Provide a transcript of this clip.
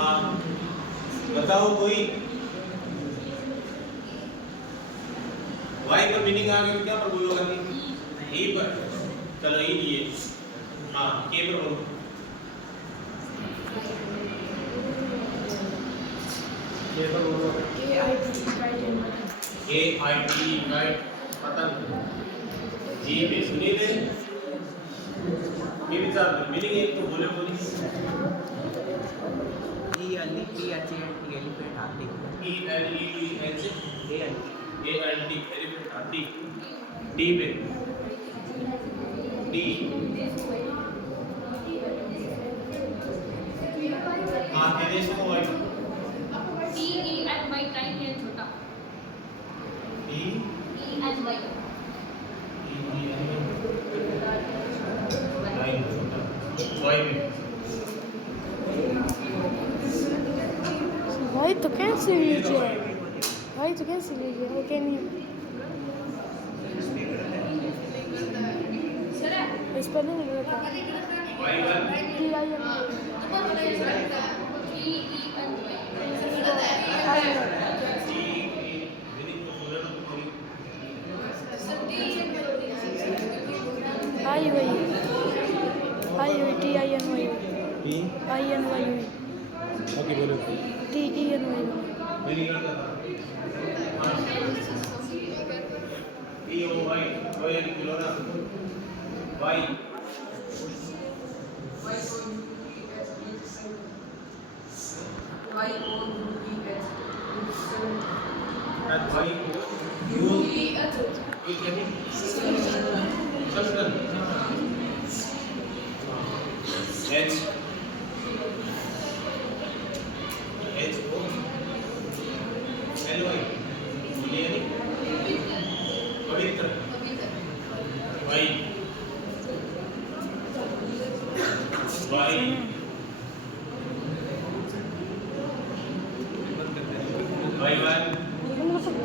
हाँ बताओ कोई वाई पर मीनिंग आ गया तो क्या पर बोलोगा कि ई पर चलो ई लिए हाँ के पर बोलो के पर बोलो ए आई टी राइट पतंग जी पे सुनी ले ये विचार मीनिंग एक तो बोले बोली E L E P H A N T elephant हाथी E L E P H A N T A L T elephant हाथी डी पे डी हाँ तेरे से वो आई T E N Y tiny and छोटा डी E N Y भाई तो कैसे लीजिए भाई तो कैसे लीजिए वो क्या नहीं इस पर नहीं लगा था T I M T E N Y I वही T I N Y I N Y okay बोलो टी ई एन वाई मेरी करता था ई ओ वाई वाई किलो ना वाई that वाई को यू ई क्या है substance H H O L Y बोलिए नहीं पवित्र Y Y Y